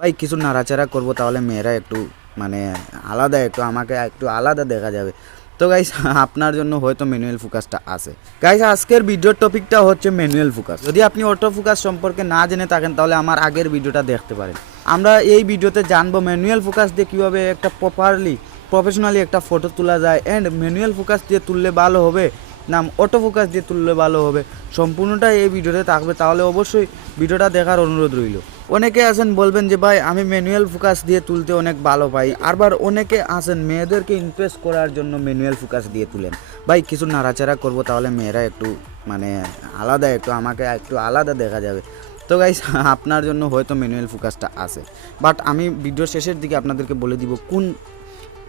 ভাই কিছু নাড়াচাড়া করবো তাহলে মেয়েরা একটু মানে আলাদা একটু আমাকে একটু আলাদা দেখা যাবে। তো গাইস আপনার জন্য হয়তো ম্যানুয়াল ফোকাসটা আছে। গাইস আজকের ভিডিওর টপিকটা হচ্ছে ম্যানুয়াল ফোকাস। যদি আপনি অটো ফোকাস সম্পর্কে না জেনে থাকেন তাহলে আমার আগের ভিডিওটা দেখতে পারেন। আমরা এই ভিডিওতে জানবো ম্যানুয়াল ফোকাস দিয়ে কীভাবে একটা প্রফেশনালি একটা ফটো তোলা যায়, অ্যান্ড ম্যানুয়াল ফোকাস দিয়ে তুললে ভালো হবে না অটো ফোকাস দিয়ে তুললে ভালো হবে, সম্পূর্ণটাই এই ভিডিওতে থাকবে। তাহলে অবশ্যই ভিডিওটা দেখার অনুরোধ রইল। অনেকে আছেন বলবেন যে ভাই আমি ম্যানুয়াল ফোকাস দিয়ে তুলতে অনেক ভালো পাই, আবার অনেকে আছেন মেয়েদেরকে ইমপ্রেস করার জন্য ম্যানুয়াল ফোকাস দিয়ে তুলেন। ভাই কিছু নাড়াচাড়া করবো তাহলে মেয়েরা একটু মানে আলাদা একটু আমাকে একটু আলাদা দেখা যাবে। তো গাইস আপনার জন্য হয়তো ম্যানুয়াল ফোকাসটা আছে, বাট আমি ভিডিওর শেষের দিকে আপনাদেরকে বলে দিব কোন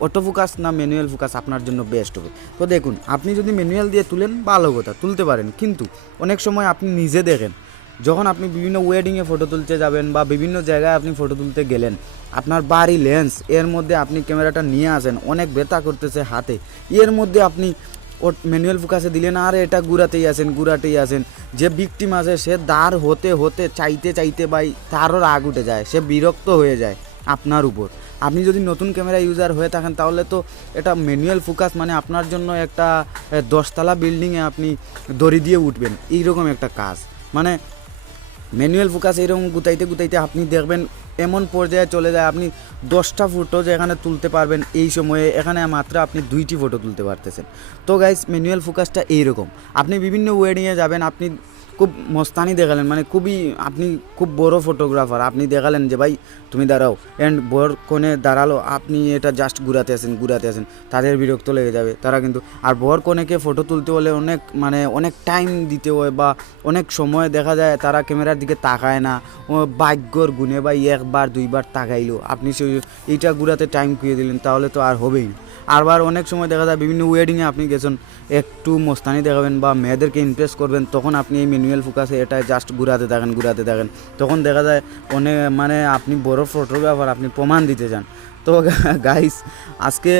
অটো ফোকাস না ম্যানুয়াল ফোকাস আপনার জন্য বেস্ট হবে। তো দেখুন, আপনি যদি ম্যানুয়াল দিয়ে তুলেন ভালো কথা, তুলতে পারেন, কিন্তু অনেক সময় আপনি নিজে দেখেন যখন আপনি বিভিন্ন ওয়েডিংয়ে ফটো তুলতে যাবেন বা বিভিন্ন জায়গায় আপনি ফটো তুলতে গেলেন, আপনার বাড়ি লেন্স এর মধ্যে আপনি ক্যামেরাটা নিয়ে আসেন, অনেক ব্যথা করতেছে হাতে, এর মধ্যে আপনি ম্যানুয়াল ফোকাসে দিলেন আর এটা ঘুরাতেই আসেন। যে ভিকটিম আছে সে দাঁড় হতে হতে চাইতে ভাই তারও রাগ উঠে যায়, সে বিরক্ত হয়ে যায় আপনার উপর। আপনি যদি নতুন ক্যামেরা ইউজার হয়ে থাকেন তাহলে তো এটা ম্যানুয়াল ফোকাস মানে আপনার জন্য একটা 10তলা বিল্ডিংয়ে আপনি দড়ি দিয়ে উঠবেন এইরকম একটা কাজ। মানে ম্যানুয়াল ফোকাস এরকম গুতাইতে আপনি দেখবেন এমন পর্যায়ে চলে যায় আপনি 10টা ফটো যেখানে তুলতে পারবেন এই সময়ে এখানে মাত্র আপনি 2টি ফটো তুলতে পারতেছেন। তো গাইস ম্যানুয়াল ফোকাসটা এইরকম, আপনি বিভিন্ন ওয়েডিংয়ে যাবেন, আপনি খুব মস্তানি দেখালেন, মানে আপনি খুব বড় ফটোগ্রাফার, আপনি দেখালেন যে ভাই তুমি দাঁড়াও, অ্যান্ড বর কোণে দাঁড়ালো, আপনি এটা জাস্ট ঘুরাতে আসেন, তাদের বিরক্ত লেগে যাবে তারা কিন্তু। আর বর কোণেকে ফটো তুলতে হলে অনেক টাইম দিতে হয় বা অনেক সময় দেখা যায় তারা ক্যামেরার দিকে তাকায় না, ভাগ্যর গুণে বা একবার দুইবার তাকাইলো, আপনি এইটা ঘুরাতে টাইম খুঁজে দিলেন, তাহলে তো আর হবেই না। আবার অনেক সময় দেখা যায় বিভিন্ন ওয়েডিংয়ে আপনি গেছেন একটু মস্তানি দেখাবেন বা মেয়েদেরকে ইমপ্রেস করবেন, তখন আপনি এই ম্যানুয়াল ফোকাসে এটা জাস্ট ঘুরাতে থাকেন, তখন দেখা যায় মানে আপনি বড় ফটোগ্রাফার, আপনি প্রমাণ দিতে চান। তো গাইস আজকে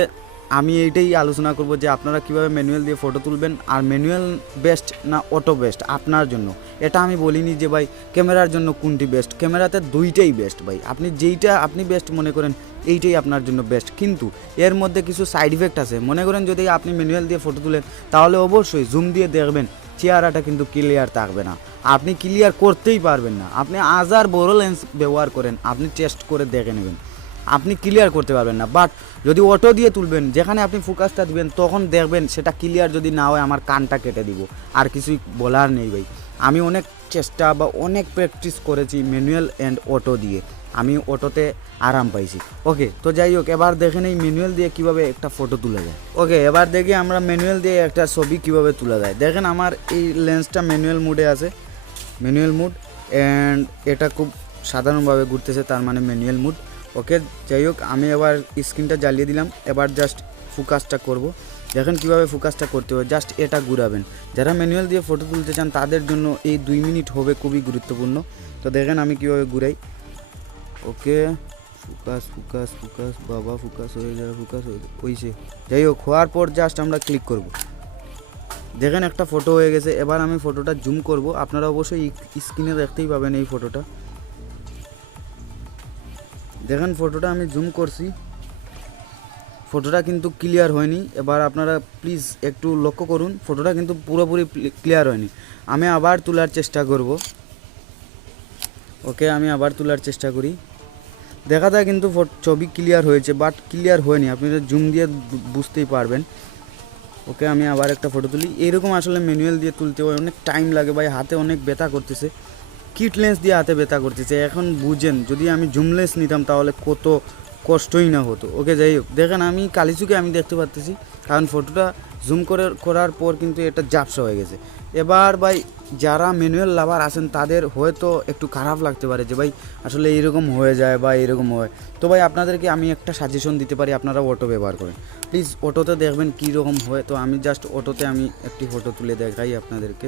আমি এইটাই আলোচনা করব যে আপনারা কীভাবে ম্যানুয়াল দিয়ে ফটো তুলবেন, আর ম্যানুয়াল বেস্ট না অটো বেস্ট আপনার জন্য। এটা আমি বলিনি যে ভাই ক্যামেরার জন্য কোনটি বেস্ট, ক্যামেরাতে দুইটাই বেস্ট ভাই, আপনি যেইটা আপনি বেস্ট মনে করেন এইটাই আপনার জন্য বেস্ট। কিন্তু এর মধ্যে কিছু সাইড ইফেক্ট আছে। মনে করেন যদি আপনি ম্যানুয়াল দিয়ে ফটো তুলেন তাহলে অবশ্যই জুম দিয়ে দেখবেন চেহারাটা কিন্তু ক্লিয়ার থাকবে না, আপনি ক্লিয়ার করতেই পারবেন না। আপনি আজার বড় লেন্স ব্যবহার করেন, আপনি টেস্ট করে দেখে নেবেন, আপনি ক্লিয়ার করতে পারবেন না। বাট যদি অটো দিয়ে তুলবেন যেখানে আপনি ফোকাসটা দিবেন তখন দেখবেন সেটা ক্লিয়ার যদি না হয় আমার কানটা কেটে দিব, আর কিছুই বলার নেই ভাই। আমি অনেক চেষ্টা বা অনেক প্র্যাকটিস করেছি ম্যানুয়াল অ্যান্ড অটো দিয়ে, আমি অটোতে আরাম পাইছি। ওকে, তো যাই হোক, এবার দেখেন এই ম্যানুয়াল দিয়ে কীভাবে একটা ফটো তোলা যায়। ওকে, এবার দেখি আমরা ম্যানুয়াল দিয়ে একটা ছবি কীভাবে তোলা যায়। দেখেন আমার এই লেন্সটা ম্যানুয়াল মুডে আছে, ম্যানুয়াল মুড, অ্যান্ড এটা খুব সাধারণভাবে ঘুরতেছে, তার মানে ম্যানুয়াল মুড। ওকে, যাই হোক, আমি এবার স্ক্রিনটা জ্বালিয়ে দিলাম, এবার জাস্ট ফোকাসটা করব। দেখেন কীভাবে ফোকাসটা করতে হবে, জাস্ট এটা ঘুরাবেন। যারা ম্যানুয়াল দিয়ে ফটো তুলতে চান তাদের জন্য এই 2 মিনিট হবে খুবই গুরুত্বপূর্ণ। তো দেখেন আমি কীভাবে ঘুরাই। ওকে, ফোকাস বাবা, ফোকাস হয়ে যায়, হয়েছে। যাই হোক, হওয়ার পর জাস্ট আমরা ক্লিক করব। দেখেন একটা ফটো হয়ে গেছে। এবার আমি ফটোটা জুম করব, আপনারা অবশ্যই স্ক্রিনে দেখতেই পাবেন এই ফটোটা। দেখেন ফটোটা আমি জুম করছি, ফটোটা কিন্তু ক্লিয়ার হয়নি। এবার আপনারা প্লিজ একটু লক্ষ্য করুন, ফটোটা কিন্তু পুরোপুরি ক্লিয়ার হয়নি। আমি আবার তোলার চেষ্টা করব। ওকে, আমি আবার তোলার চেষ্টা করি। দেখা যায় কিন্তু ছবি ক্লিয়ার হয়েছে, বাট ক্লিয়ার হয়নি, আপনারা জুম দিয়ে বুঝতেই পারবেন। ওকে, আমি আবার একটা ফটো তুলি। এইরকম আসলে ম্যানুয়াল দিয়ে তুলতে হয়, অনেক টাইম লাগে ভাই, হাতে অনেক ব্যথা করতেছে, কিট লেন্স দিয়ে হাতে ব্যথা করতেছে। এখন বুঝেন যদি আমি জুম লেন্স নিতাম তাহলে কত কষ্টই না হতো। ওকে, যাই হোক, দেখেন আমি কালিচুকে আমি দেখতে পাচ্ছি, কারণ ফটোটা জুম করার পর কিন্তু এটা ঝাপসা হয়ে গেছে। এবার ভাই যারা ম্যানুয়াল লাভার আছেন তাদের হয়তো একটু খারাপ লাগতে পারে যে ভাই আসলে এইরকম হয়ে যায় বা এরকম হয়। তো ভাই আপনাদেরকে আমি একটা সাজেশন দিতে পারি, আপনারা অটো ব্যবহার করেন প্লিজ। অটোতে দেখবেন কীরকম হয়। তো আমি জাস্ট অটোতে আমি একটি ফটো তুলে দেখাই আপনাদেরকে।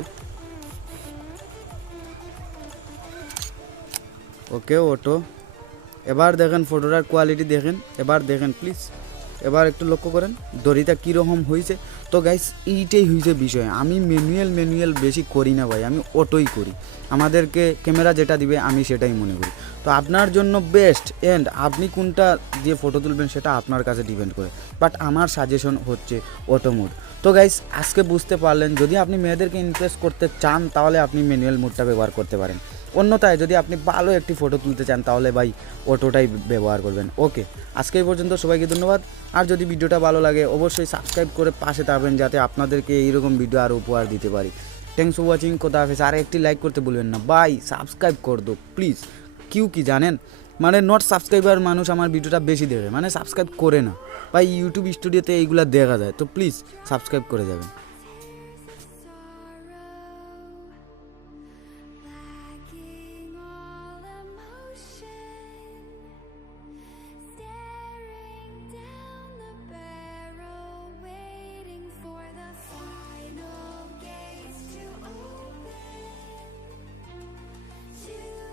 ওকে, অটো, এবার দেখেন ফটোটার কোয়ালিটি দেখেন, এবার দেখেন প্লিজ, এবার একটু লক্ষ্য করেন দড়িটা কীরকম হয়েছে। তো গাইস এইটাই হয়েছে বিষয়, আমি ম্যানুয়াল বেশি করি না ভাই, আমি অটোই করি। আমাদেরকে ক্যামেরা যেটা দিবে আমি সেটাই মনে করি। তো আপনার জন্য বেস্ট এন্ড আপনি কোনটা দিয়ে ফটো তুলবেন সেটা আপনার কাছে ডিপেন্ড করে, বাট আমার সাজেশন হচ্ছে অটো মোড। তো গাইস আজকে বুঝতে পারলেন, যদি আপনি মেয়েদেরকে ইমপ্রেস করতে চান তাহলে আপনি ম্যানুয়াল মোডটা ব্যবহার করতে পারেন, অন্যথায় যদি আপনি ভালো একটি ফটো তুলতে চান তাহলে ভাই অটোটাই ব্যবহার করবেন। ওকে, আজকে এই পর্যন্ত, সবাইকে ধন্যবাদ। আর যদি ভিডিওটা ভালো লাগে অবশ্যই সাবস্ক্রাইব করে পাশে থাকবেন, যাতে আপনাদেরকে এইরকম ভিডিও আরও উপহার দিতে পারি। থ্যাংকস ফর ওয়াচিং, কোথা হাফেজ। আর একটি লাইক করতে বলবেন না ভাই, সাবস্ক্রাইব কর দো প্লিজ। কি জানেন, মানে নট সাবস্ক্রাইবার মানুষ আমার ভিডিওটা বেশি দেখে, মানে সাবস্ক্রাইব করে না ভাই। ইউটিউব স্টুডিওতে এইগুলো দেখা যায়, তো প্লিজ সাবস্ক্রাইব করে যাবেন।